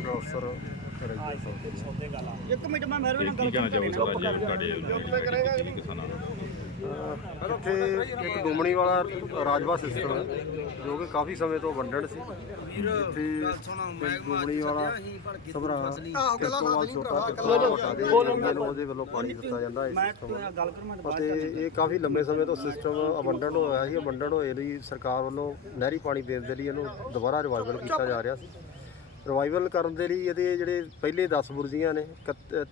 ਮੰਡਲ ਅਫਸਰ ਰਜਿੰਦਰ ਸਿੰਘ ਇੱਕ ਮਿੰਟ ਮੈਂ ਮਹਿਰਬਾਨੀ ਤੇ ਨਾਲ ਕੀ ਕਹਿਣਾ ਗੱਲ ਚਾਹੋਗੇ ਸਰ ਅੱਜ ਤੁਹਾਡੇ ਕਿਸਾਨਾਂ ਨਾਲ? ਅਹ ਇੱਥੇ ਇੱਕ ਡੂਮਣੀ ਵਾਲਾ ਰਾਜਵਾ ਸਿਸਟਮ ਹੈ ਜੋ ਕਿ ਕਾਫੀ ਸਮੇਂ ਤੋਂ ਵੰਡਣ ਸੀ। ਇੱਥੇ ਇੱਕ ਡੂਮਣੀ ਵਾਲਾ ਸਭਰਾ ਕਿਰਤੋਵਾਲ ਛੋਟਾ ਕਿਰਤੋਵਾਲ ਵੱਡਾ ਦੇ ਜਿਹੜੇ ਨੂੰ ਉਹਦੇ ਵੱਲੋਂ ਪਾਣੀ ਦਿੱਤਾ ਜਾਂਦਾ ਇਸ ਮੈਂ ਸਿਸਟਮ ਗੱਲ ਕਰੂੰ ਮੈਂ ਬਾਅਦ ਅਤੇ ਇਹ ਕਾਫੀ ਲੰਬੇ ਸਮੇਂ ਤੋਂ ਸਿਸਟਮ ਅਬੰਡਨ ਹੋਇਆ ਸੀ ਅਬੰਡਨ ਹੋਏ ਲਈ ਸਰਕਾਰ ਵੱਲੋਂ ਨਹਿਰੀ ਪਾਣੀ ਦੇਣ ਦੇ ਲਈ ਇਹਨੂੰ ਦੁਬਾਰਾ ਰਿਵਾਈਵਲ ਕੀਤਾ ਜਾ ਰਿਹਾ ਸੀ। ਰਿਵਾਈਵਲ ਕਰਨ ਦੇ ਲਈ ਇਹਦੇ ਜਿਹੜੇ ਪਹਿਲੇ 10 ਬੁਰਜੀਆਂ ਨੇ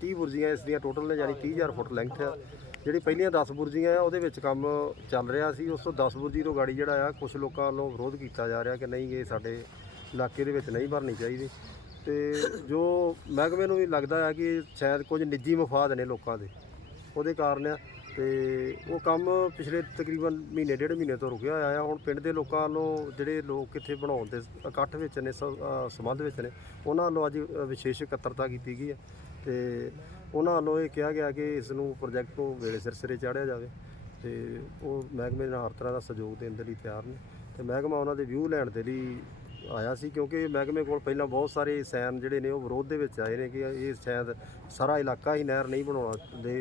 30 ਬੁਰਜੀਆਂ ਇਸ ਦੀਆਂ ਟੋਟਲ ਨੇ, ਯਾਨੀ 30000 ਫੁੱਟ ਲੈਂਥ ਆ ਜਿਹੜੀ ਪਹਿਲੀਆਂ 10 ਬੁਰਜੀਆਂ ਆ, ਉਹਦੇ ਵਿੱਚ ਕੰਮ ਚੱਲ ਰਿਹਾ ਸੀ। ਉਸ ਤੋਂ 10 ਬੁਰਜੀ ਤੋਂ ਗਾੜੀ ਜਿਹੜਾ ਆ ਕੁਝ ਲੋਕਾਂ ਵੱਲੋਂ ਵਿਰੋਧ ਕੀਤਾ ਜਾ ਰਿਹਾ ਕਿ ਨਹੀਂ, ਇਹ ਸਾਡੇ ਇਲਾਕੇ ਦੇ ਵਿੱਚ ਨਹੀਂ ਭਰਨੀ ਚਾਹੀਦੀ। ਤੇ ਜੋ ਮਹਿਕਮੇ ਨੂੰ ਵੀ ਲੱਗਦਾ ਆ ਕਿ ਸ਼ਾਇਦ ਕੁਝ ਨਿੱਜੀ ਮਫਾਦ ਨੇ ਲੋਕਾਂ ਦੇ, ਉਹਦੇ ਕਾਰਨ ਆ। ਤੇ ਉਹ ਕੰਮ ਪਿਛਲੇ ਤਕਰੀਬਨ ਮਹੀਨੇ, ਡੇਢ ਮਹੀਨੇ ਤੋਂ ਰੁਕਿਆ ਹੋਇਆ ਆ। ਹੁਣ ਪਿੰਡ ਦੇ ਲੋਕਾਂ ਵੱਲੋਂ ਜਿਹੜੇ ਲੋਕ ਇੱਥੇ ਬਣਾਉਣ ਦੇ ਇਕੱਠ ਵਿੱਚ ਨੇ ਸਬੰਧ ਵਿੱਚ ਨੇ, ਉਹਨਾਂ ਵੱਲੋਂ ਅੱਜ ਵਿਸ਼ੇਸ਼ ਇਕੱਤਰਤਾ ਕੀਤੀ ਗਈ ਹੈ ਤੇ ਉਹਨਾਂ ਵੱਲੋਂ ਇਹ ਕਿਹਾ ਗਿਆ ਕਿ ਇਸ ਨੂੰ ਪ੍ਰੋਜੈਕਟ ਨੂੰ ਵੇਲੇ ਸਿਰ ਸਿਰੇ ਚਾੜਿਆ ਜਾਵੇ ਤੇ ਉਹ ਮਹਿਕਮੇ ਨਾਲ ਹਰ ਤਰ੍ਹਾਂ ਦਾ ਸਹਿਯੋਗ ਦੇਣ ਦੇ ਲਈ ਤਿਆਰ ਨੇ। ਤੇ ਮਹਿਕਮਾ ਉਹਨਾਂ ਦੇ ਵਿਊ ਲੈਣ ਦੇ ਲਈ ਆਇਆ ਸੀ ਕਿਉਂਕਿ ਮਹਿਕਮੇ ਕੋਲ ਪਹਿਲਾਂ ਬਹੁਤ ਸਾਰੇ ਸੈਨ ਜਿਹੜੇ ਨੇ ਉਹ ਵਿਰੋਧ ਦੇ ਵਿੱਚ ਆਏ ਨੇ ਕਿ ਇਹ ਸ਼ਾਇਦ ਸਾਰਾ ਇਲਾਕਾ ਹੀ ਨਹਿਰ ਨਹੀਂ ਬਣਾਉਣਾ ਦੇ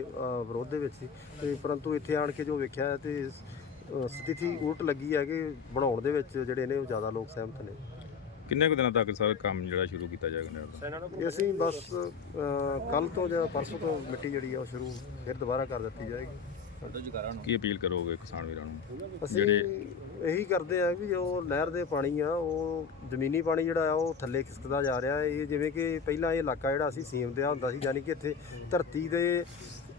ਵਿਰੋਧ ਦੇ ਵਿੱਚ ਸੀ। ਤੇ ਪਰੰਤੂ ਇੱਥੇ ਆਣ ਕੇ ਜੋ ਵੇਖਿਆ ਹੈ ਤੇ ਸਥਿਤੀ ਉਲਟ ਲੱਗੀ ਹੈ ਕਿ ਬਣਾਉਣ ਦੇ ਵਿੱਚ ਜਿਹੜੇ ਨੇ ਉਹ ਜ਼ਿਆਦਾ ਲੋਕ ਸਹਿਮਤ ਨੇ। ਕਿੰਨੇ ਕੁ ਦਿਨਾਂ ਤੱਕ ਸਰ ਕੰਮ ਜਿਹੜਾ ਸ਼ੁਰੂ ਕੀਤਾ ਜਾਏਗਾ ਨਹਿਰ ਦਾ? ਇਹ ਅਸੀਂ ਬਸ ਕੱਲ ਤੋਂ ਜਾਂ ਪਰਸੋਂ ਤੋਂ ਮਿੱਟੀ ਜਿਹੜੀ ਆ ਉਹ ਸ਼ੁਰੂ ਫਿਰ ਦੁਬਾਰਾ ਕਰ ਦਿੱਤੀ ਜਾਏਗੀ। ਕੀ ਅਪੀਲ ਕਰੋਗੇ ਕਿਸਾਨ ਵੀਰਾਂ ਨੂੰ? ਅਸੀਂ ਇਹੀ ਕਰਦੇ ਆ ਵੀ ਜੋ ਨਹਿਰ ਦੇ ਪਾਣੀ ਆ ਉਹ ਜ਼ਮੀਨੀ ਪਾਣੀ ਜਿਹੜਾ ਆ ਉਹ ਥੱਲੇ ਖਿਸਕਦਾ ਜਾ ਰਿਹਾ ਹੈ। ਇਹ ਜਿਵੇਂ ਕਿ ਪਹਿਲਾਂ ਇਹ ਇਲਾਕਾ ਜਿਹੜਾ ਸੀ ਸੀਮ ਤੇ ਹੁੰਦਾ ਸੀ ਯਾਨੀ ਕਿ ਇੱਥੇ ਧਰਤੀ ਦੇ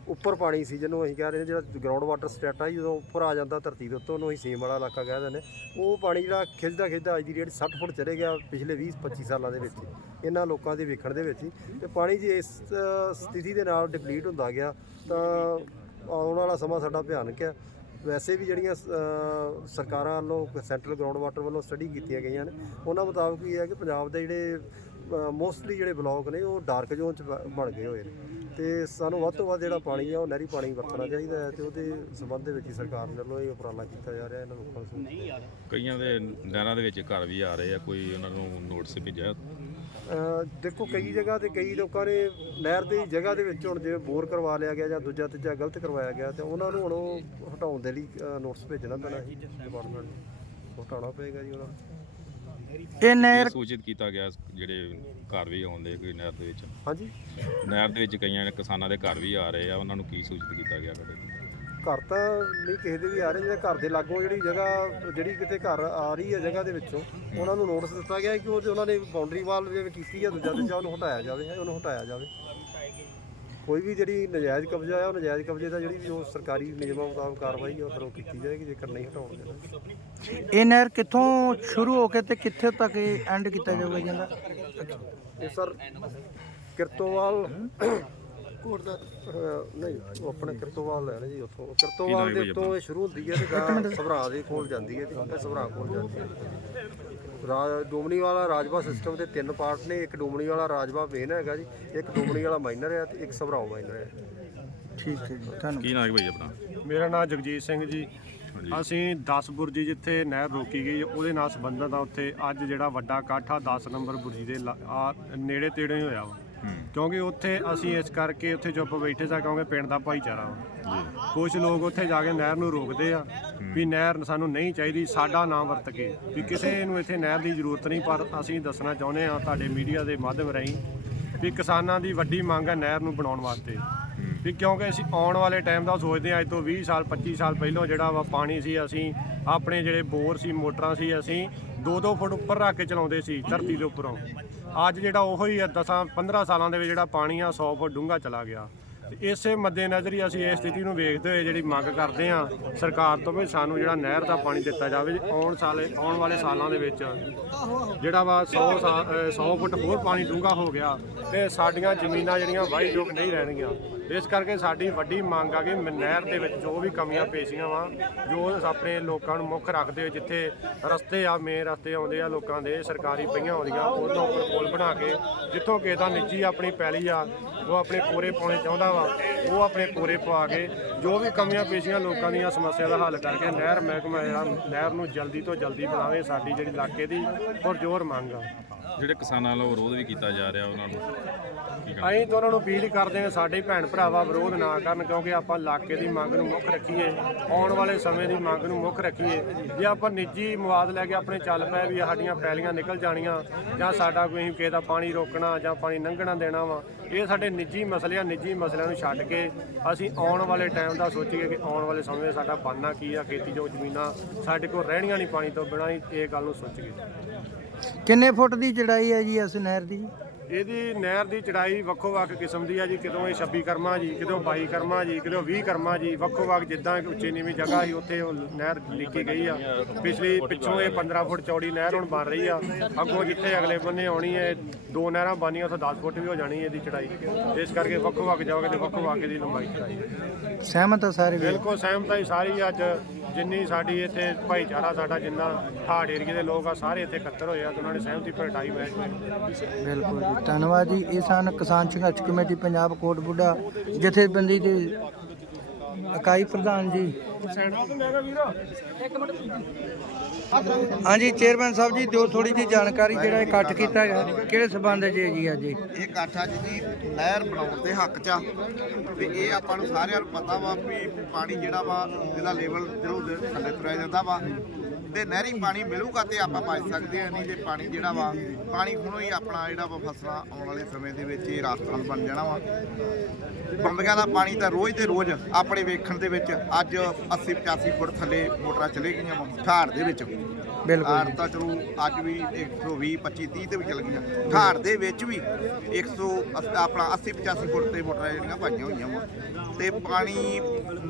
ਉੱਪਰ ਪਾਣੀ ਸੀ ਜਿਹਨੂੰ ਅਸੀਂ ਕਹਿ ਰਹੇ ਹਾਂ ਜਿਹੜਾ ਗਰਾਊਂਡ ਵਾਟਰ ਸਟੇਟ ਆ ਜਦੋਂ ਉੱਪਰ ਆ ਜਾਂਦਾ ਧਰਤੀ ਦੇ ਉੱਤੋਂ ਉਹਨੂੰ ਅਸੀਂ ਸੀਮ ਵਾਲਾ ਇਲਾਕਾ ਕਹਿ ਦਿੰਦੇ ਉਹ ਪਾਣੀ ਜਿਹੜਾ ਖਿੱਚਦਾ ਖਿੱਚਦਾ ਅੱਜ ਦੀ ਡੇਟ 60 ਫੁੱਟ ਚਲੇ ਗਿਆ ਪਿਛਲੇ 20 25 ਸਾਲਾਂ ਦੇ ਵਿੱਚ। ਇਹਨਾਂ ਲੋਕਾਂ ਦੇ ਵੇਖਣ ਦੇ ਵਿੱਚ ਹੀ। ਤੇ ਪਾਣੀ ਜੇ ਇਸ ਸਥਿਤੀ ਦੇ ਨਾਲ ਡਿਪਲੀਟ ਹੁੰਦਾ ਗਿਆ ਤਾਂ ਆਉਣ ਵਾਲਾ ਸਮਾਂ ਸਾਡਾ ਭਿਆਨਕ ਹੈ। ਵੈਸੇ ਵੀ ਜਿਹੜੀਆਂ ਸਰਕਾਰਾਂ ਵੱਲੋਂ, ਸੈਂਟਰਲ ਗਰਾਊਂਡ ਵਾਟਰ ਵੱਲੋਂ ਸਟੱਡੀ ਕੀਤੀਆਂ ਗਈਆਂ ਨੇ, ਉਹਨਾਂ ਮੁਤਾਬਕ ਇਹ ਹੈ ਕਿ ਪੰਜਾਬ ਦੇ ਜਿਹੜੇ ਮੋਸਟਲੀ ਜਿਹੜੇ ਬਲਾਕ ਨੇ, ਉਹ ਡਾਰਕ ਜ਼ੋਨ ਚ ਬ- ਬਣ ਗਏ ਹੋਏ ਨੇ। ਤੇ ਸਾਨੂੰ ਵੱਧ ਤੋਂ ਵੱਧ ਜਿਹੜਾ ਪਾਣੀ ਆ, ਉਹ ਨਹਿਰੀ ਪਾਣੀ ਵਰਤਣਾ ਚਾਹੀਦਾ ਹੈ ਤੇ ਉਹਦੇ ਸੰਬੰਧ ਦੇ ਵਿੱਚ ਹੀ ਸਰਕਾਰ ਵੱਲੋਂ ਇਹ ਉਪਰਾਲਾ ਕੀਤਾ ਜਾ ਰਿਹਾ, ਇਹਨਾਂ ਲੋਕਾਂ ਨੂੰ ਕਈਆਂ ਦੇ ਨਹਿਰਾਂ ਦੇ ਵਿੱਚ ਘਰ ਵੀ ਆ ਰਹੇ ਆ, ਕੋਈ ਉਹਨਾਂ ਨੂੰ ਨੋਟਿਸ ਭੇਜਿਆ? ਦੇਖੋ ਕਈ ਜਗ੍ਹਾ ਤੇ ਕਈ ਲੋਕਾਂ ਨੇ ਨਹਿਰ ਦੀ ਜਗ੍ਹਾ ਦੇ ਵਿੱਚ ਹੁਣ ਜਿਵੇਂ ਬੋਰ ਕਰਵਾ ਲਿਆ ਗਿਆ ਜਾਂ ਦੂਜਾ ਤੀਜਾ ਗਲਤ ਕਰਵਾਇਆ ਗਿਆ ਤੇ ਉਹਨਾਂ ਨੂੰ ਹੁਣ ਉਹ ਹਟਾਉਣ ਦੇ ਲਈ ਨੋਟਿਸ ਭੇਜਣਾ ਪੈਣਾ ਸੀ ਡਿਪਾਰਟਮੈਂਟ ਨੂੰ ਹਟਾਉਣਾ ਪਏਗਾ ਜੀ ਉਹਨਾਂ ਨੂੰ। ਇਹ ਨਹਿਰ ਸੂਚਿਤ ਕੀਤਾ ਗਿਆ ਜਿਹੜੇ ਘਰ ਵੀ ਆਉਂਦੇ ਕੋਈ ਨਹਿਰ ਦੇ ਵਿੱਚ। ਹਾਂਜੀ। ਨਹਿਰ ਦੇ ਵਿੱਚ ਕਈਆਂ ਨੇ ਕਿਸਾਨਾਂ ਦੇ ਘਰ ਵੀ ਆ ਰਹੇ ਆ ਉਹਨਾਂ ਨੂੰ ਕੀ ਸੂਚਿਤ ਕੀਤਾ ਗਿਆ ਕਦੇ? ਘਰ ਤਾਂ ਨਹੀਂ ਕਿਸੇ ਦੇ ਵੀ ਆ ਰਹੇ ਜਿਹੜੇ ਘਰ ਦੇ ਲਾਗੋਂ ਜਿਹੜੀ ਜਗ੍ਹਾ ਜਿਹੜੀ ਕਿਤੇ ਘਰ ਆ ਰਹੀ ਹੈ ਜਗ੍ਹਾ ਦੇ ਵਿੱਚੋਂ ਉਹਨਾਂ ਨੂੰ ਨੋਟਿਸ ਦਿੱਤਾ ਗਿਆ ਕਿ ਉਹ ਤੇ ਉਹਨਾਂ ਨੇ ਬਾਉਂਡਰੀ ਵਾਲ ਜਿਵੇਂ ਕੀਤੀ ਹੈ ਦੂਜਾ ਤੇ ਉਹਨੂੰ ਹਟਾਇਆ ਜਾਵੇ ਉਹਨੂੰ ਹਟਾਇਆ ਜਾਵੇ। ਕੋਈ ਵੀ ਜਿਹੜੀ ਨਜਾਇਜ਼ ਕਬਜ਼ਾ ਹੈ ਉਹ ਨਜਾਇਜ਼ ਕਬਜ਼ੇ ਦਾ ਜਿਹੜੀ ਵੀ ਉਹ ਸਰਕਾਰੀ ਨਿਯਮਾਂ ਮੁਤਾਬਕ ਕਾਰਵਾਈ ਹੈ ਉਹ ਉਹ ਕੀਤੀ ਜਾਏਗੀ ਜੇਕਰ ਨਹੀਂ ਹਟਾਉਣ ਦੇਣਾ ਇਹ ਨਹਿਰ ਕਿੱਥੋਂ ਸ਼ੁਰੂ ਹੋ ਕੇ ਤੇ ਕਿੱਥੇ ਤੱਕ ਇਹ ਐਂਡ ਕੀਤਾ ਜਾਊਗਾ ਜੀ ਇਹਦਾ? ਇਹ ਸਰ ਕਿਰਤੋਵਾਲ ਕੋਟ ਦਾ ਨਹੀਂ ਉਹ ਆਪਣੇ ਕਿਰਤੋਵਾਲ ਲੈਣਾ ਜੀ ਉੱਥੋਂ। ਕਿਰਤੋਵਾਲ ਦੇ ਉੱਤੋਂ ਇਹ ਸ਼ੁਰੂ ਹੁੰਦੀ ਹੈ ਤੇ ਗਾਂ ਸਭਰਾ ਦੇ ਕੋਲ ਜਾਂਦੀ ਹੈ ਤੇ ਸਭਰਾ ਕੋਲ ਜਾਂਦੀ ਹੈ। ਰਾਜ ਡੋਮਣੀ ਵਾਲਾ ਰਾਜਵਾ ਸਿਸਟਮ ਦੇ ਤਿੰਨ ਪਾਰਟ ਨੇ ਇੱਕ ਡੋਮਣੀ ਵਾਲਾ ਰਾਜਵਾ ਮੇਨ ਹੈਗਾ ਜੀ ਇੱਕ ਡੋਮਣੀ ਵਾਲਾ ਮਾਈਨਰ ਹੈ ਤੇ ਇੱਕ ਸਭਰਾਓ ਮਾਈਨਰ ਹੈ। ਠੀਕ ਹੈ ਜੀ ਧੰਨਵਾਦ। ਕੀ ਨਾਮ ਹੈ ਭਾਈ ਆਪਣਾ? ਮੇਰਾ ਨਾਮ ਜਗਜੀਤ ਸਿੰਘ ਜੀ। ਅਸੀਂ 10 ਬੁਰਜੀ ਜਿੱਥੇ ਨਹਿਰ ਰੋਕੀ ਗਈ ਉਹਦੇ ਨਾਲ ਸੰਬੰਧਤ ਆ ਉੱਥੇ। ਅੱਜ ਜਿਹੜਾ ਵੱਡਾ ਇਕੱਠ ਆ 10 ਨੰਬਰ ਬੁਰਜੀ ਦੇ ਲਾ- ਆ ਨੇੜੇ ਤੇੜੇ ਹੀ ਹੋਇਆ ਵਾ। ਕਿਉਂਕਿ ਉੱਥੇ ਅਸੀਂ ਇਸ ਕਰਕੇ ਉੱਥੇ ਚੁੱਪ ਬੈਠੇ ਸਾਂ ਕਿਉਂਕਿ ਪਿੰਡ ਦਾ ਭਾਈਚਾਰਾ ਵਾ। ਕੁਝ ਲੋਕ ਉੱਥੇ ਜਾ ਕੇ ਨਹਿਰ ਨੂੰ ਰੋਕਦੇ ਆ ਵੀ ਨਹਿਰ ਸਾਨੂੰ ਨਹੀਂ ਚਾਹੀਦੀ ਸਾਡਾ ਨਾਮ ਵਰਤ ਕੇ। ਵੀ ਕਿਸੇ ਨੂੰ ਇੱਥੇ ਨਹਿਰ ਦੀ ਜ਼ਰੂਰਤ ਨਹੀਂ ਪਰ ਅਸੀਂ ਦੱਸਣਾ ਚਾਹੁੰਦੇ ਆ ਤੁਹਾਡੇ ਮੀਡੀਆ ਦੇ ਮਾਧਿਅਮ ਰਾਹੀਂ ਵੀ ਕਿਸਾਨਾਂ ਦੀ ਵੱਡੀ ਮੰਗ ਹੈ ਨਹਿਰ ਨੂੰ ਬਣਾਉਣ ਵਾਸਤੇ। ਵੀ ਕਿਉਂਕਿ ਅਸੀਂ ਆਉਣ ਵਾਲੇ ਟਾਈਮ ਦਾ ਸੋਚਦੇ ਹਾਂ ਅੱਜ ਤੋਂ 20 ਸਾਲ 25 ਸਾਲ ਪਹਿਲਾਂ ਜਿਹੜਾ ਵਾ ਪਾਣੀ ਸੀ ਅਸੀਂ ਆਪਣੇ ਜਿਹੜੇ ਬੋਰ ਸੀ ਮੋਟਰਾਂ ਸੀ ਅਸੀਂ 2-2 ਫੁੱਟ ਉੱਪਰ ਰੱਖ ਕੇ ਚਲਾਉਂਦੇ ਸੀ ਧਰਤੀ ਦੇ ਉੱਪਰੋਂ। ਅੱਜ ਜਿਹੜਾ ਉਹੋ ਹੀ 10 15 ਸਾਲਾਂ ਦੇ ਵਿੱਚ ਜਿਹੜਾ ਪਾਣੀ ਆ 100 ਫੁੱਟ ਡੂੰਘਾ ਚਲਾ ਗਿਆ। ਤੇ ਇਸੇ ਮੱਦੇਨਜ਼ਰ ਹੀ ਅਸੀਂ ਇਸ ਸਥਿਤੀ ਨੂੰ ਵੇਖਦੇ ਹੋਏ ਜਿਹੜੀ ਮੰਗ ਕਰਦੇ ਆ ਸਰਕਾਰ ਤੋਂ ਵੀ ਸਾਨੂੰ ਜਿਹੜਾ ਨਹਿਰ ਦਾ ਪਾਣੀ ਦਿੱਤਾ ਜਾਵੇ। ਆਉਣ ਸਾਲੇ, ਆਉਣ ਵਾਲੇ ਸਾਲਾਂ ਦੇ ਵਿੱਚ ਜਿਹੜਾ ਵਾ 100 100 ਫੁੱਟ ਹੋਰ ਪਾਣੀ ਡੂੰਘਾ ਹੋ ਗਿਆ ਤੇ ਸਾਡੀਆਂ ਜ਼ਮੀਨਾਂ ਜਿਹੜੀਆਂ ਵਾਹੀਯੋਗ ਨਹੀਂ ਰਹਿਣਗੀਆਂ। ਇਸ ਕਰਕੇ ਸਾਡੀ ਵੱਡੀ ਮੰਗ ਆ ਕਿ ਨਹਿਰ ਦੇ ਵਿੱਚ ਜੋ ਵੀ ਕਮੀਆਂ ਪੇਸ਼ੀਆਂ ਵਾ, ਜੋ ਆਪਣੇ ਲੋਕਾਂ ਨੂੰ ਮੁੱਖ ਰੱਖਦੇ ਹੋਏ ਜਿੱਥੇ ਰਸਤੇ ਆ ਮੇਨ ਰਸਤੇ ਆਉਂਦੇ ਆ ਲੋਕਾਂ ਦੇ, ਸਰਕਾਰੀ ਪਈਆਂ ਆਉਂਦੀਆਂ ਉਹਨਾਂ ਉੱਪਰ ਪੁਲ ਬਣਾ ਕੇ, ਜਿੱਥੋਂ ਕਿਸੇ ਦਾ ਨਿੱਜੀ ਆਪਣੀ ਪੈਲੀ ਆ, ਉਹ ਆਪਣੇ ਪੂਰੇ ਪਾਉਣੇ ਚਾਹੁੰਦਾ ਵਾ, ਉਹ ਆਪਣੇ ਪੂਰੇ ਪਵਾ ਕੇ, ਜੋ ਵੀ ਕਮੀਆਂ ਪੇਸ਼ੀਆਂ ਲੋਕਾਂ ਦੀਆਂ ਸਮੱਸਿਆ ਦਾ ਹੱਲ ਕਰਕੇ ਨਹਿਰ ਮਹਿਕਮਾ ਜਿਹੜਾ ਨਹਿਰ ਨੂੰ ਜਲਦੀ ਤੋਂ ਜਲਦੀ ਬਣਾਵੇ, ਸਾਡੀ ਜਿਹੜੀ ਇਲਾਕੇ ਦੀ ਪੁਰਜੋਰ ਮੰਗ ਆ। ਜਿਹੜੇ ਕਿਸਾਨਾਂ ਵੱਲੋਂ ਵਿਰੋਧ ਵੀ ਕੀਤਾ ਜਾ ਰਿਹਾ ਉਹਨਾਂ ਨੂੰ? ਕੀ ਕਹਿਣਾ? ਅਸੀਂ ਤਾਂ ਉਹਨਾਂ ਨੂੰ ਅਪੀਲ ਕਰਦੇ ਹਾਂ ਸਾਡੇ ਭੈਣ ਭਰਾਵਾ ਵਿਰੋਧ ਨਾ ਕਰਨ ਕਿਉਂਕਿ ਆਪਾਂ ਇਲਾਕੇ ਦੀ ਮੰਗ ਨੂੰ ਮੁੱਖ ਰੱਖੀਏ ਆਉਣ ਵਾਲੇ ਸਮੇਂ ਦੀ ਮੰਗ ਨੂੰ ਮੁੱਖ ਰੱਖੀਏ। ਜੇ ਆਪਾਂ ਨਿੱਜੀ ਮਵਾਦ ਲੈ ਕੇ ਆਪਣੇ ਚੱਲ ਪਏ ਵੀ ਸਾਡੀਆਂ ਪੈਲੀਆਂ ਨਿਕਲ ਜਾਣੀਆਂ ਜਾਂ ਸਾਡਾ ਕੋਈ ਅਸੀਂ ਕਿਸੇ ਦਾ ਪਾਣੀ ਰੋਕਣਾ ਜਾਂ ਪਾਣੀ ਲੰਘਣਾ ਦੇਣਾ ਵਾ ਇਹ ਸਾਡੇ ਨਿੱਜੀ ਮਸਲੇ ਆ ਨਿੱਜੀ ਮਸਲਿਆਂ ਨੂੰ ਛੱਡ ਕੇ ਅਸੀਂ ਆਉਣ ਵਾਲੇ ਟਾਈਮ ਦਾ ਸੋਚੀਏ ਕਿ ਆਉਣ ਵਾਲੇ ਸਮੇਂ 'ਚ ਸਾਡਾ ਬਣਨਾ ਕੀ ਆ ਖੇਤੀਯੋਗ ਜ਼ਮੀਨਾਂ ਸਾਡੇ ਕੋਲ ਰਹਿਣੀਆਂ ਨਹੀਂ ਪਾਣੀ ਤੋਂ ਬਿਨਾਂ ਹੀ ਇਹ ਗੱਲ ਨੂੰ ਸੋਚੀਏ। ਕਿੰਨੇ ਫੁੱਟ ਦੀ ਚੜਾਈ ਹੈ ਜੀ ਇਸ ਨਹਿਰ ਦੀ? ਇਹਦੀ ਨਹਿਰ ਦੀ ਚੜਾਈ ਵੱਖੋ ਵੱਖ ਕਿਸਮ ਦੀ ਆ ਜੀ ਕਿਦੋਂ ਇਹ 26 ਕਰਮਾ ਜੀ ਕਿਦੋਂ 22 ਕਰਮਾ ਜੀ ਕਿਦੋਂ 20 ਕਰਮਾ ਜੀ ਵੱਖੋ ਵੱਖ ਜਿੱਦਾਂ ਕਿ ਉੱਚੀ ਨੀਵੀਂ ਜਗ੍ਹਾ ਸੀ ਉੱਥੇ ਉਹ ਨਹਿਰ ਲਿਖੀ ਗਈ ਆ। ਪਿਛਲੀ ਪਿੱਛੋਂ ਇਹ 15 ਫੁੱਟ ਚੌੜੀ ਨਹਿਰ ਹੁਣ ਬਣ ਰਹੀ ਆ। ਅੱਗੋਂ ਜਿੱਥੇ ਅਗਲੇ ਬੰਨੇ ਆਉਣੀ ਹੈ ਦੋ ਨਹਿਰਾਂ ਬਣੀਆਂ ਉੱਥੇ 10 ਫੁੱਟ ਵੀ ਹੋ ਜਾਣੀ ਹੈ ਇਹਦੀ ਚੜਾਈ। ਇਸ ਕਰਕੇ ਵੱਖੋ ਵੱਖ ਜਾਓਗੇ ਤੇ ਵੱਖੋ ਵੱਖ ਦੀ ਲੰਬਾਈ ਚੜਾਈ ਸਹਿਮਤ ਆ ਸਾਰੇ ਬਿਲਕੁਲ ਸਹਿਮਤ ਹੈ ਸਾਰੀ ਅੱਜ ਜਿੰਨੀ ਸਾਡੀ ਇੱਥੇ ਭਾਈਚਾਰਾ ਸਾਡਾ ਜਿੰਨਾ ਠਾੜ ਏਰੀਏ ਦੇ ਲੋਕ ਆ ਸਾਰੇ ਇੱਥੇ ਇਕੱਤਰ ਹੋਏ ਆ ਤੇ ਉਹਨਾਂ ਨੇ ਸਹਿਮਤੀ ਪ੍ਰਗਟਾਈ ਮੈਚ ਬਿਲਕੁਲ ਜੀ। ਧੰਨਵਾਦ ਜੀ। ਇਹ ਸਨ ਕਿਸਾਨ ਸੰਘਰਸ਼ ਕਮੇਟੀ ਪੰਜਾਬ ਕੋਟ ਬੁੱਢਾ ਜਥੇਬੰਦੀ ਦੇ ਇਕਾਈ ਪ੍ਰਧਾਨ ਜੀ। ਹਾਂਜੀ ਚੇਅਰਮੈਨ ਸਾਹਿਬ ਜੀ ਦਿਓ ਥੋੜੀ ਜੀ ਜਾਣਕਾਰੀ ਜਿਹੜਾ ਇਕੱਠ ਕੀਤਾ ਗਿਆ, ਕਿਹੜੇ ਸਬੰਧ 'ਚ ਹੈ ਜੀ ਅੱਜ ਇਹ? ਇਹ ਕਾਠਾ ਜੀ ਦੀ ਨਹਿਰ ਬਣਾਉਣ ਦੇ ਹੱਕ 'ਚ ਆ ਤੇ ਇਹ ਆਪਾਂ ਨੂੰ ਸਾਰਿਆਂ ਨੂੰ ਪਤਾ ਵਾ ਵੀ ਪਾਣੀ ਜਿਹੜਾ ਵਾ, ਇਹਦਾ ਲੈਵਲ ਜਦੋਂ ਦੇ ਥੱਲੇ ਤੁਰਿਆ ਜਾਂਦਾ ਵਾ ਤੇ ਨਹਿਰੀ ਪਾਣੀ ਮਿਲੂਗਾ ਤੇ ਆਪਾਂ ਬਚ ਸਕਦੇ ਆ ਨਹੀਂ ਤੇ ਪਾਣੀ ਜਿਹੜਾ ਵਾ ਪਾਣੀ ਹੁਣੋਂ ਹੀ ਆਪਣਾ ਜਿਹੜਾ ਵਾ ਫਸਲਾਂ ਆਉਣ ਵਾਲੇ ਸਮੇਂ ਦੇ ਵਿੱਚ ਇਹ ਰਾਸਤਾਨ ਬਣ ਜਾਣਾ ਵਾ। ਬੰਬਿਆਂ ਦਾ ਪਾਣੀ ਤਾਂ ਰੋਜ਼ ਦੇ ਰੋਜ਼ ਆਪਣੇ ਵੇਖਣ ਦੇ ਵਿੱਚ ਅੱਜ 80 85 ਫੁੱਟ ਥੱਲੇ ਮੋਟਰਾਂ ਚਲੇ ਗਈਆਂ ਵਾ ਠਾੜ ਦੇ ਵਿੱਚ। ਬਿਲਕੁਲ ਆਰ ਤਾਂ ਚਲੋ ਅੱਜ ਵੀ 120 25 30 ਤੇ ਵੀ ਚੱਲ ਗਈਆਂ। ਠਾੜ ਦੇ ਵਿੱਚ ਵੀ 100 ਅਸ- ਆਪਣਾ 80 85 ਫੁੱਟ ਤੇ ਮੋਟਰਾਂ ਜਿਹੜੀਆਂ ਭਾਈਆਂ ਹੋਈਆਂ ਵਾ। ਤੇ ਪਾਣੀ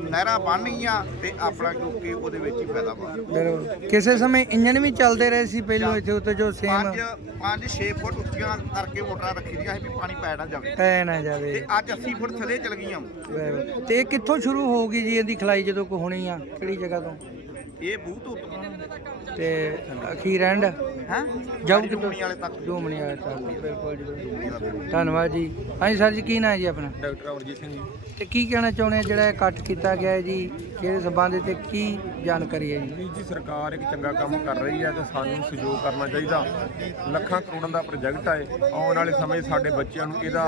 ਨਹਿਰਾਂ ਬਣ ਗਈਆਂ ਤੇ ਆਪਣਾ ਕਿਉਂਕਿ ਉਹਦੇ ਵਿੱਚ ਹੀ ਫਾਇਦਾ ਵਾ। ਬਿਲਕੁਲ ਕਿਸੇ ਸਮੇਂ ਇੰਜਨ ਵੀ ਚੱਲਦੇ ਰਹੇ ਸੀ ਪਹਿਲਾਂ ਇੱਥੇ ਉੱਤੇ ਜੋ ਸੇਮ 5 5 6 ਫੁੱਟ ਉੱਚੀਆਂ ਕਰਕੇ ਮੋਟਰਾਂ ਰੱਖੀ ਦੀਆਂ ਸੀ ਵੀ ਪਾਣੀ ਪੈ ਨਾ ਜਾਵੇ। ਪੈ ਨਾ ਜਾਵੇ। ਤੇ ਅੱਜ 80 ਫੁੱਟ ਥੱਲੇ ਚਲ ਗਈਆਂ। ਬਿਲਕੁਲ। ਤੇ ਇਹ ਕਿੱਥੋਂ ਸ਼ੁਰੂ ਹੋਊਗੀ ਜੀ ਇਹਦੀ ਖਲਾਈ ਜਦੋਂ ਕੋ ਹੋਣੀ ਆ? ਕਿਹੜੀ ਜਗ੍ਹਾ ਤੋਂ? ਇਹ ਬੂਤ ਉੱਤੋਂ ਤੇ ਅਖੀਰ ਐਂਡ ਹੈ? ਜਾਊ ਜੁਮਣੀ ਵਾਲੇ ਤੱਕ। ਜੂਮਣੀ ਵਾਲੇ ਤੱਕ। ਬਿਲਕੁਲ ਜੀ। ਧੰਨਵਾਦ ਜੀ। ਹਾਂਜੀ ਸਰ ਜੀ ਕੀ ਨਾਂ ਹੈ ਜੀ ਆਪਣਾ? ਡਾਕਟਰ ਅਮਰਜੀਤ ਸਿੰਘ ਜੀ। ਤੇ ਕੀ ਕਹਿਣਾ ਚਾਹੁੰਦੇ ਆ ਜਿਹੜਾ ਇਕੱਠ ਕੀਤਾ ਗਿਆ ਹੈ ਜੀ? ਕਿਹੜੇ ਸਬੰਧ ਤੇ ਕੀ ਜਾਣਕਾਰੀ ਹੈ ਜੀ? ਜੀ ਸਰਕਾਰ ਇੱਕ ਚੰਗਾ ਕੰਮ ਕਰ ਰਹੀ ਹੈ ਤੇ ਸਾਨੂੰ ਸਹਿਯੋਗ ਕਰਨਾ ਚਾਹੀਦਾ। ਲੱਖਾਂ ਕਰੋੜਾਂ ਦਾ ਪ੍ਰੋਜੈਕਟ ਹੈ। ਆਉਣ ਵਾਲੇ ਸਮੇਂ ਸਾਡੇ ਬੱਚਿਆਂ ਨੂੰ ਇਹਦਾ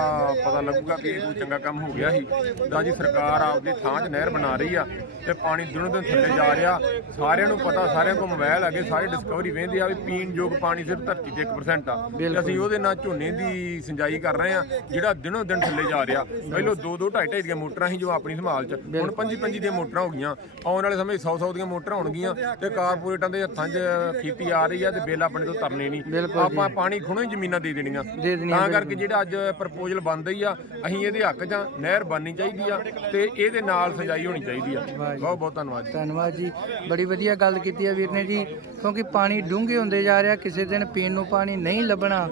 ਪਤਾ ਲੱਗੂਗਾ ਕਿ ਇਹ ਕੋਈ ਚੰਗਾ ਕੰਮ ਹੋ ਗਿਆ ਸੀ। ਤਾਂ ਜੀ ਸਰਕਾਰ ਆਪਦੀ ਥਾਂ 'ਚ ਨਹਿਰ ਬਣਾ ਰਹੀ ਆ ਤੇ ਪਾਣੀ ਦਿਨੋਂ ਦਿਨ ਥੱਲੇ ਜਾ ਰਿਹਾ। ਸਾਰਿਆਂ ਨੂੰ ਪਤਾ ਸਾਰਿਆਂ ਕੋਲ ਮੋਬਾਈਲ ਹੈਗੇ ਸਾਰੇ ਡਿਸਕਵਰੀ ਵੇਂਦੇ ਆ ਵੀ ਪੀਣ ਯੋਗ ਪਾਣੀ ਸਿਰਫ ਧਰਤੀ ਤੇ 1% ਆ। ਤੇ ਅਸੀਂ ਉਹਦੇ ਨਾਲ ਝੋਨੇ ਦੀ ਸਿੰਜਾਈ ਕਰ ਰਹੇ ਆ ਜਿਹੜਾ ਦਿਨੋਂ ਦਿਨ ਥੱਲੇ ਜਾ ਰਿਹਾ। ਪਹਿਲਾਂ 2 2 2.5 2.5 ਦੀਆਂ ਮੋਟਰਾਂ ਸੀ ਜੋ ਆਪਣੀ ਸੰਭਾਲ 'ਚ। ਹੁਣ 5 5 ਦੀਆਂ ਮੋਟਰਾਂ ਹੋ ਗਈਆਂ। ਆਉਣ ਵਾਲੇ ਸਮੇਂ 100 100 ਦੀਆਂ ਮੋਟਰਾਂ ਹੋਣਗੀਆਂ ਤੇ ਕਾਰਪੋਰੇਟਾਂ ਦੇ ਹੱਥਾਂ 'ਚ ਖੇਤੀ ਆ ਰਹੀ ਆ ਤੇ ਬਿੱਲ ਆਪਣੇ ਤੋਂ ਤਰਨੇ ਨਹੀਂ। ਆਪਾਂ ਪਾਣੀ ਖੁਣੋ ਹੀ ਜ਼ਮੀਨਾਂ ਦੇ ਦੇਣੀਆਂ। ਦੇ ਤਾਂ ਕਰਕੇ ਜਿਹੜਾ ਅੱਜ ਪ੍ਰਪੋਜ਼ਲ ਬਣ ਰਹੀ ਆ ਅਸੀਂ ਇਹਦੇ ਹੱਕ 'ਚ ਆ, ਨਹਿਰ ਬਣਨੀ ਚਾਹੀਦੀ ਆ ਤੇ ਇਹਦੇ ਨਾਲ ਸਿੰਜਾਈ ਹੋਣੀ ਚਾਹੀਦੀ ਆ। ਬਹੁਤ ਬਹੁਤ ਧੰਨਵਾਦ ਧੰਨਵਾਦ ਜੀ। ਬੜੀ ਵਧੀਆ ਗੱਲ ਕੀਤੀ ਹੈ ਵੀਰ ਨੇ ਜੀ ਕਿਉਂਕਿ ਪਾਣੀ ਡੂੰਘੇ ਹੁੰਦੇ ਜਾ ਰਿਹਾ ਕਿਸੇ ਦਿਨ ਪੀਣ ਨੂੰ ਪਾਣੀ ਨਹੀਂ ਲੱਭਣਾ।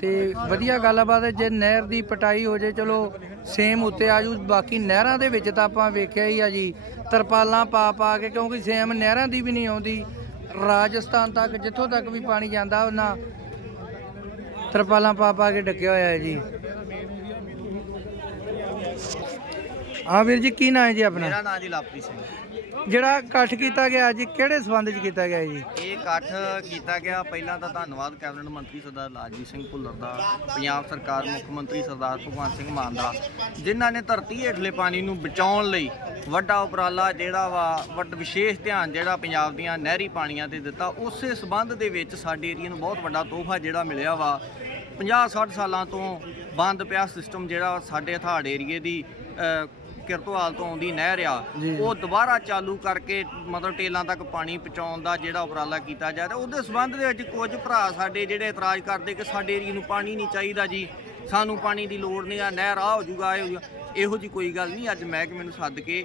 ਤੇ ਵਧੀਆ ਗੱਲਬਾਤ ਹੈ, ਜੇ ਨਹਿਰ ਦੀ ਪਟਾਈ ਹੋ ਜੇ, ਚਲੋ ਸੇਮ ਉੱਤੇ ਆ ਜੂ ਬਾਕੀ ਨਹਿਰਾਂ ਦੇ ਵਿੱਚ ਤਾਂ ਆਪਾਂ ਵੇਖਿਆ ਹੀ ਆ ਜੀ, ਤਰਪਾਲਾਂ ਪਾ ਪਾ ਕੇ, ਕਿਉਂਕਿ ਸੇਮ ਨਹਿਰਾਂ ਦੀ ਵੀ ਨਹੀਂ ਆਉਂਦੀ। ਰਾਜਸਥਾਨ ਤੱਕ, ਜਿੱਥੋਂ ਤੱਕ ਵੀ ਪਾਣੀ ਜਾਂਦਾ, ਉਹਨਾਂ ਤਰਪਾਲਾਂ ਪਾ ਪਾ ਕੇ ਢੱਕਿਆ ਹੋਇਆ ਹੈ ਜੀ। ਆ ਵੀਰ ਜੀ ਕੀ ਨਾਂ ਹੈ ਜੀ ਆਪਣਾ? ਮੇਰਾ ਨਾਂ ਜੀ ਲਵਪ੍ਰੀਤ ਸਿੰਘ। ਜਿਹੜਾ ਇਕੱਠ ਕੀਤਾ ਗਿਆ ਜੀ ਕਿਹੜੇ ਸਬੰਧ 'ਚ ਕੀਤਾ ਗਿਆ ਜੀ? ਇਹ ਇਕੱਠ ਕੀਤਾ ਗਿਆ। ਪਹਿਲਾਂ ਤਾਂ ਧੰਨਵਾਦ ਕੈਬਨਿਟ ਮੰਤਰੀ ਸਰਦਾਰ ਲਾਲਜੀਤ ਸਿੰਘ ਭੁੱਲਰ ਦਾ ਪੰਜਾਬ ਸਰਕਾਰ ਮੁੱਖ ਮੰਤਰੀ ਸਰਦਾਰ ਭਗਵੰਤ ਸਿੰਘ ਮਾਨ ਦਾ ਜਿਨ੍ਹਾਂ ਨੇ ਧਰਤੀ ਹੇਠਲੇ ਪਾਣੀ ਨੂੰ ਬਚਾਉਣ ਲਈ ਵੱਡਾ ਉਪਰਾਲਾ ਜਿਹੜਾ ਵਾ ਵੱਡ ਵਿਸ਼ੇਸ਼ ਧਿਆਨ ਜਿਹੜਾ ਪੰਜਾਬ ਦੀਆਂ ਨਹਿਰੀ ਪਾਣੀਆਂ ਤੇ ਦਿੱਤਾ। ਉਸੇ ਸਬੰਧ ਦੇ ਵਿੱਚ ਸਾਡੇ ਏਰੀਆ ਨੂੰ ਬਹੁਤ ਵੱਡਾ ਤੋਹਫਾ ਜਿਹੜਾ ਮਿਲਿਆ ਵਾ। 50 60 ਸਾਲਾਂ ਤੋਂ ਬੰਦ ਪਿਆ ਸਿਸਟਮ ਜਿਹੜਾ ਸਾਡੇ ਹਥਾੜ ਏਰੀਏ ਦੀ ਅ, ਕਿਰਤਵਾਲ ਤੋਂ ਆਉਂਦੀ ਨਹਿਰ ਆ ਉਹ ਦੁਬਾਰਾ ਚਾਲੂ ਕਰਕੇ ਮਤਲਬ ਟੇਲਾਂ ਤੱਕ ਪਾਣੀ ਪਹੁੰਚਾਉਣ ਦਾ ਜਿਹੜਾ ਉਪਰਾਲਾ ਕੀਤਾ ਜਾ ਰਿਹਾ ਉਹਦੇ ਸਬੰਧ ਦੇ ਵਿੱਚ ਕੁਝ ਭਰਾ ਸਾਡੇ ਜਿਹੜੇ ਇਤਰਾਜ਼ ਕਰਦੇ ਕਿ ਸਾਡੇ ਏਰੀਏ ਨੂੰ ਪਾਣੀ ਨਹੀਂ ਚਾਹੀਦਾ ਜੀ ਸਾਨੂੰ ਪਾਣੀ ਦੀ ਲੋੜ ਨਹੀਂ ਆ ਨਹਿਰ ਆ ਹੋ ਜੂਗਾ ਇਹ ਜੀ ਕੋਈ ਗੱਲ ਨਹੀਂ ਅੱਜ ਮਹਿਕਮੇ ਨੂੰ ਸੱਦ ਕੇ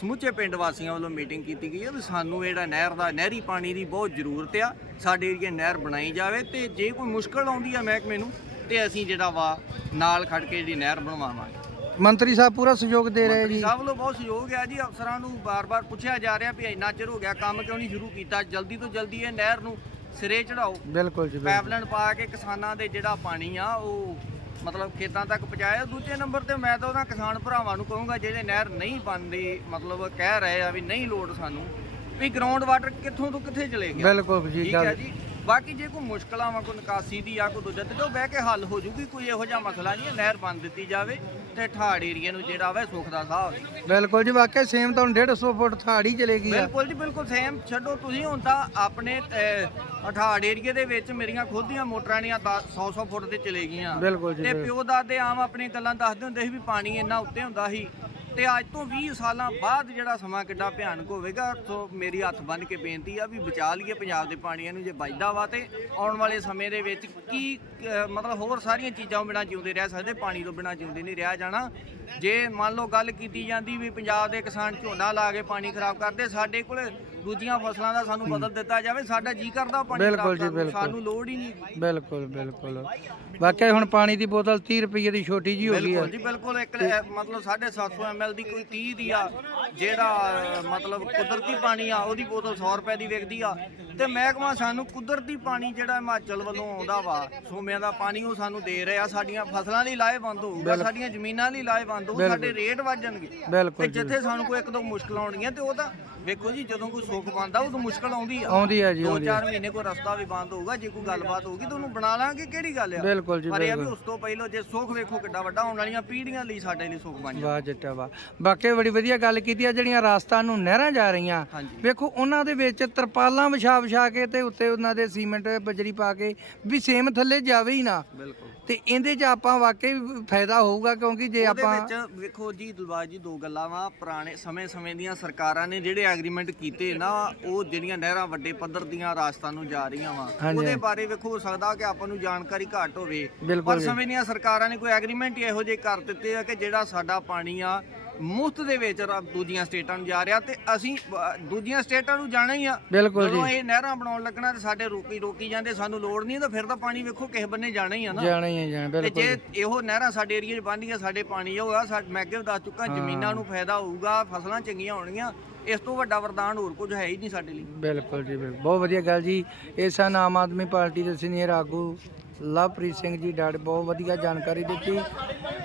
ਸਮੁੱਚੇ ਪਿੰਡ ਵਾਸੀਆਂ ਵੱਲੋਂ ਮੀਟਿੰਗ ਕੀਤੀ ਗਈ ਹੈ ਵੀ ਸਾਨੂੰ ਜਿਹੜਾ ਨਹਿਰ ਦਾ ਨਹਿਰੀ ਪਾਣੀ ਦੀ ਬਹੁਤ ਜ਼ਰੂਰਤ ਆ ਸਾਡੇ ਏਰੀਏ ਨਹਿਰ ਬਣਾਈ ਜਾਵੇ ਤੇ ਜੇ ਕੋਈ ਮੁਸ਼ਕਲ ਆਉਂਦੀ ਆ ਮਹਿਕਮੇ ਨੂੰ ਤੇ ਅਸੀਂ ਜਿਹੜਾ ਵਾ ਨਾਲ ਖੜ ਕੇ ਜਿਹੜੀ ਨਹਿਰ ਬਣਵਾਵਾਂਗੇ। ਮੰਤਰੀ ਸਾਹਿਬ ਪੂਰਾ ਸਹਿਯੋਗ ਦੇ ਰਹੇ ਮੰਤਰੀ ਜੀ। ਸਾਹਿਬ ਵੱਲੋਂ ਬਹੁਤ ਸਹਿਯੋਗ ਹੈ ਜੀ। ਅਫਸਰਾਂ ਨੂੰ ਬਾਰ-ਬਾਰ ਪੁੱਛਿਆ ਜਾ ਰਿਹਾ ਵੀ ਇੰਨਾ ਚਿਰ ਹੋ ਗਿਆ ਕੰਮ ਕਿਉਂ ਨਹੀਂ ਸ਼ੁਰੂ ਕੀਤਾ? ਜਲਦੀ ਤੋਂ ਜਲਦੀ ਇਹ ਨਹਿਰ ਨੂੰ ਸਿਰੇ ਚੜਾਓ। ਬਿਲਕੁਲ ਜੀ ਬਿਲਕੁਲ। ਪਾਈਪਲਾਈਨ ਪਾ ਕੇ ਕਿਸਾਨਾਂ ਦੇ ਜਿਹੜਾ ਪਾਣੀ ਆ ਉਹ ਮਤਲਬ ਖੇਤਾਂ ਤੱਕ ਪਹੁੰਚਾਇਆ। ਦੂਜੇ ਨੰਬਰ ਤੇ ਮੈਂ ਤਾਂ ਉਹਨਾਂ ਕਿਸਾਨ ਭਰਾਵਾਂ ਨੂੰ ਕਹੂੰਗਾ ਜਿਹੜੇ ਨਹਿਰ ਨਹੀਂ ਬਣਦੀ ਮਤਲਬ ਕਹਿ ਰਹੇ ਆ ਵੀ ਨਹੀਂ ਲੋੜ ਸਾਨੂੰ ਵੀ ਗਰਾਊਂਡ ਵਾਟਰ ਕਿੱਥੋਂ ਤੋਂ ਕਿੱਥੇ ਚਲੇ ਗਿਆ? ਬਿਲਕੁਲ ਜੀ ਠੀਕ ਹੈ ਗੱਲ ਜੀ। ਬਾਕੀ ਜੇ ਕੋਈ ਮੁਸ਼ਕਲਾਂ ਵਾ ਕੋਈ ਨਿਕਾਸੀ ਦੀ ਆ ਕੋਈ ਦੂਜਾ ਤੇ ਉਹ ਬਹਿ ਕੇ ਹੱਲ ਹੋ ਜੂਗੀ ਕੋਈ ਇਹੋ ਜਿਹਾ ਮਸਲਾ ਨਹੀਂ ਹੈ ਨਹਿਰ ਬੰਦ ਦਿੱਤੀ ਜਾਵੇ। ਤੇ ਠਾੜ ਏਰੀਆ ਨੂੰ ਜਿਹੜਾ ਵਾ ਸੁੱਖ ਦਾ ਸਾਹ ਹੋਵੇ ਬਿਲਕੁਲ ਜੀ ਵਾਕਿਆ ਸੇਮ ਤਾਂ ਹੁਣ 150 ਫੁੱਟ ਥਾੜੀ ਚਲੇਗੀ ਆ। ਬਿਲਕੁਲ ਜੀ ਬਿਲਕੁਲ ਸੇਮ। ਛੱਡੋ ਤੁਸੀਂ ਹੁਣ ਤਾਂ ਆਪਣੇ ਅਠਾੜ ਏਰੀਏ ਦੇ ਵਿੱਚ ਮੇਰੀਆਂ ਖੁਦ ਦੀਆਂ ਮੋਟਰਾਂ ਦੀਆਂ 100 100 ਫੁੱਟ ਤੇ ਚਲੇ ਗਈਆਂ। ਬਿਲਕੁਲ ਜੀ, ਤੇ ਬਿਲਕੁਲ। ਪਿਓ ਦਾਦੇ ਆਮ ਆਪਣੀਆਂ ਗੱਲਾਂ ਦੱਸਦੇ ਹੁੰਦੇ ਸੀ ਵੀ ਪਾਣੀ ਇੰਨਾ ਉੱਤੇ ਹੁੰਦਾ ਸੀ। ਤੇ ਅੱਜ ਤੋਂ 20 ਸਾਲਾਂ ਬਾਅਦ ਜਿਹੜਾ ਸਮਾਂ ਕਿੱਡਾ ਭਿਆਨਕ ਹੋਵੇਗਾ, ਸੋ ਮੇਰੀ ਹੱਥ ਬੰਨ ਕੇ ਬੇਨਤੀ ਆ ਵੀ ਬਚਾ ਲਈਏ ਪੰਜਾਬ ਦੇ ਪਾਣੀਆਂ ਨੂੰ, ਜੇ ਬਚਦਾ ਵਾ ਤੇ ਆਉਣ ਵਾਲੇ ਸਮੇਂ ਦੇ ਵਿੱਚ ਕੀ ਮਤਲਬ ਹੋਰ ਸਾਰੀਆਂ ਚੀਜ਼ਾਂ ਬਿਨਾਂ ਜਿਉਂਦੇ ਰਹਿ ਸਕਦੇ, ਪਾਣੀ ਤੋਂ ਬਿਨਾਂ ਜਿਉਂਦੇ ਨਹੀਂ ਰਹਿ ਜਾਣਾ। ਜੇ ਮੰਨ ਲਓ ਗੱਲ ਕੀਤੀ ਜਾਂਦੀ ਵੀ ਪੰਜਾਬ ਦੇ ਕਿਸਾਨ ਝੋਨਾ ਲਾ ਕੇ ਪਾਣੀ ਖਰਾਬ ਕਰਦੇ, ਸਾਡੇ ਕੋਲ ਦੂਜੀਆਂ ਫਸਲਾਂ ਦਾ ਸਾਨੂੰ ਬਦਲ ਦਿੱਤਾ ਜਾਵੇ ਸਾਡਾ ਜੀ ਕਰਦਾ ਪਾਣੀ ਬਿਲਕੁਲ ਜੀ। ਸਾਨੂੰ ਲੋੜ ਹੀ ਨਹੀਂ ਬਿਲਕੁਲ ਬਿਲਕੁਲ। ਵਾਕਿਆ ਹੁਣ ਪਾਣੀ ਦੀ ਬੋਤਲ 30 ਰੁਪਏ ਦੀ ਛੋਟੀ ਜੀ ਹੋ ਗਈ ਆ ਬਿਲਕੁਲ ਜੀ ਬਿਲਕੁਲ ਇੱਕ ਲੈ- ਮਤਲਬ 750 ml ਦੀ ਕੋਈ 30 ਦੀ ਆ ਜਿਹੜਾ ਅਹ, ਮਤਲਬ ਕੁਦਰਤੀ ਪਾਣੀ ਆ ਉਹਦੀ ਬੋਤਲ 100 ਰੁਪਏ ਦੀ ਵਿਕਦੀ ਆ। ਤੇ ਮਹਿਕਮਾ ਸਾਨੂੰ ਕੁਦਰਤੀ ਪਾਣੀ ਜਿਹੜਾ ਹਿਮਾਚਲ ਵੱਲੋਂ ਆਉਂਦਾ ਵਾ ਸੋਮਿਆਂ ਦਾ ਪਾਣੀ ਉਹ ਸਾਨੂੰ ਦੇ ਰਿਹਾ ਸਾਡੀਆਂ ਫਸਲਾਂ ਲਈ ਲਾਹੇਵੰਦ ਹੋਊਗਾ ਸਾਡੀਆਂ ਜ਼ਮੀਨਾਂ ਲਈ ਲਾਹੇਵੰਦ ਹੋਊ ਸਾਡੇ ਰੇਟ ਵੱਧ ਜਾਣਗੇ। ਬਿਲਕੁਲ ਤੇ ਜਿੱਥੇ ਸਾਨੂੰ ਕੋਈ ਇੱਕ ਦੋ ਮੁਸ਼ਕਲ ਆਉਣਗੀਆਂ ਤੇ ਉਹ ਤਾਂ ਵੇਖੋ ਜੀ ਜਦੋਂ ਕੋਈ ਸੁੱਖ ਬਣਦਾ ਉਦੋਂ ਮੁਸ਼ਕਲ ਆਉਂਦੀ ਆ। ਆਉਂਦੀ ਆ ਜੀ ਦੋ ਆਉਂਦੀ ਆ। ਚਾਰ ਮਹੀਨੇ ਕੋਈ ਰਸਤਾ ਵੀ ਬੰਦ ਹੋਊਗਾ ਜੇ ਕੋਈ ਗੱਲਬਾਤ ਹੋਊਗੀ ਤਾਂ ਉਹਨੂੰ ਬਣਾ ਲਾਂਗੇ ਕਿਹੜੀ ਗੱਲ ਆ? ਬਿਲਕੁਲ ਜੀ, ਪਰ ਇਹ ਆ ਵੀ ਬਿਲਕੁਲ। ਉਸ ਤੋਂ ਪਹਿਲਾਂ ਜੇ ਸੁੱਖ ਵੇਖੋ ਕਿੱਡਾ ਵੱਡਾ ਆਉਣ ਵਾਲੀਆਂ ਪੀੜ੍ਹੀਆਂ ਲਈ ਸਾਡੇ ਲਈ ਸੁੱਖ ਬਣ ਜਾਵੇ ਵਾਹ ਜੱਟਾ ਵਾਹ ਬਾਕੀ ਬੜੀ ਵਧੀਆ ਗੱਲ ਕੀਤੀ ਆ ਜਿਹੜੀਆਂ ਰਾਸਤਾ ਨੂੰ ਨਹਿਰਾਂ ਜਾ ਰਹੀਆਂ। ਹਾਂਜੀ। ਵੇਖੋ ਉਹਨਾਂ ਦੇ ਵਿੱਚ ਤਰਪਾਲਾਂ ਵਿਛਾ ਵਿਛਾ ਕੇ ਤੇ ਉੱਤੇ ਉਹਨਾਂ ਦੇ ਸੀਮੈਂਟ ਬਜਰੀ ਪਾ ਕੇ ਵੀ ਸੇਮ ਥੱਲੇ ਜਾਵੇ ਹੀ ਨਾ। ਬਿਲਕੁਲ। ਤੇ ਇਹਦੇ 'ਚ ਆਪਾਂ ਵਾਕਈ ਫਾਇਦਾ ਹੋਊਗਾ ਕਿਉਂਕਿ ਜੇ ਉਹਦੇ ਆਪਾਂ ਵਿੱਚ ਵੇਖੋ ਜੀ ਦਿਲਬਾਗ ਜੀ ਦੋ ਗੱਲਾਂ ਵਾ। ਪੁਰਾਣੇ ਸਮੇਂ-ਸਮੇਂ ਦੀਆਂ ਸਰਕਾਰਾਂ ਨੇ ਜਿਹੜੇ ਐਗਰੀਮੈਂਟ ਕੀਤੇ ਨਾ ਉਹ ਜਿਹੜੀਆਂ ਨਹਿਰਾਂ ਵੱਡੇ ਪੱਧਰ ਦੀਆਂ ਰਾਸਤਾਂ ਨੂੰ ਜਾ ਰਹੀਆਂ ਵਾ ਹਾਂਜੀ। ਉਹਦੇ ਬਾਰੇ ਵੇਖੋ ਹੋ ਸਕਦਾ ਕਿ ਆਪਾਂ ਨੂੰ ਜਾਣਕਾਰੀ ਘੱਟ ਹੋਵੇ ਬਿਲਕੁਲ ਪਰ ਜੀ। ਸਮੇਂ ਦੀਆਂ ਸਰਕਾਰਾਂ ਨੇ ਕੋਈ ਐਗਰੀਮੈਂਟ ਹੀ ਇਹੋ ਜਿਹੇ ਕਰ ਦਿੱਤੇ ਆ ਕਿ ਜਿਹੜਾ ਸਾਡਾ ਪਾਣੀ ਆ ਮੁਫਤ ਦੇ ਵਿੱਚ ਰ- ਦੂਜੀਆਂ ਸਟੇਟਾਂ ਨੂੰ ਜਾ ਰਿਹਾ ਤੇ ਅਸੀਂ ਅ, ਦੂਜੀਆਂ ਸਟੇਟਾਂ ਨੂੰ ਜਾਣਾ ਹੀ ਆ। ਬਿਲਕੁਲ ਜਦੋਂ ਜੀ। ਇਹ ਨਹਿਰਾਂ ਬਣਾਉਣ ਲੱਗਣਾ ਤੇ ਸਾਡੇ ਰੋਕੀ ਰੋਕੀ ਜਾਂਦੇ ਸਾਨੂੰ ਲੋੜ ਨਹੀਂ ਤਾਂ ਫਿਰ ਤਾਂ ਪਾਣੀ ਵੇਖੋ ਕਿਸੇ ਬੰਨੇ ਜਾਣਾ ਹੀ ਆ ਨਾ। ਜਾਣਾ ਹੀ ਹੈ ਜਾਣਾ ਤੇ ਬਿਲਕੁਲ ਜੇ। ਇਹੋ ਨਹਿਰਾਂ ਸਾਡੇ ਏਰੀਏ 'ਚ ਬੰਦੀਆਂ ਸਾਡੇ ਪਾਣੀ ਹੋਊਗਾ ਸਾ ਮੈਂ ਅੱਗੇ ਵੀ ਦੱਸ ਚੁੱਕਾ ਜ਼ਮੀਨਾਂ ਨੂੰ ਫਾਇਦਾ ਹੋਊਗਾ ਫਸਲਾਂ ਚੰਗੀਆਂ ਹੋਣਗੀਆਂ ਇਸ ਤੋਂ ਵੱਡਾ ਵਰਦਾਨ ਹੋਰ ਕੁਝ ਹੈ ਹੀ ਨਹੀਂ ਸਾਡੇ ਲਈ। ਬਿਲਕੁਲ ਜੀ ਬਿਲਕੁਲ। ਬਹੁਤ ਵਧੀਆ ਗੱਲ ਜੀ। ਇਹ ਸਨ ਆਮ ਆਦਮੀ ਪਾਰਟੀ ਦੇ ਸੀਨੀਅਰ ਆਗੂ ਲਵਪ੍ਰੀਤ ਸਿੰਘ ਜੀ ਡਾਡ, ਬਹੁਤ ਵਧੀਆ ਜਾਣਕਾਰੀ ਦਿੱਤੀ।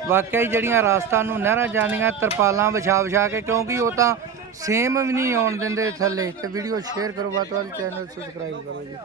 ਵਾਕਈ ਜਿਹੜੀਆਂ ਰਾਸਤਾ ਨੂੰ ਨਹਿਰਾਂ ਜਾਂਦੀਆਂ, ਤਰਪਾਲਾਂ ਵਿਛਾ ਵਿਛਾ ਕੇ, ਕਿਉਂਕਿ ਉਹ ਤਾਂ ਸੇਮ ਵੀ ਨਹੀਂ ਆਉਣ ਦਿੰਦੇ ਥੱਲੇ। ਤੇ ਵੀਡੀਓ ਸ਼ੇਅਰ ਕਰੋ ਵੱਧ ਤੋਂ ਵੱਧ ਚੈਨਲ ਸਬਸਕ੍ਰਾਈਬ ਕਰੋ ਜੀ।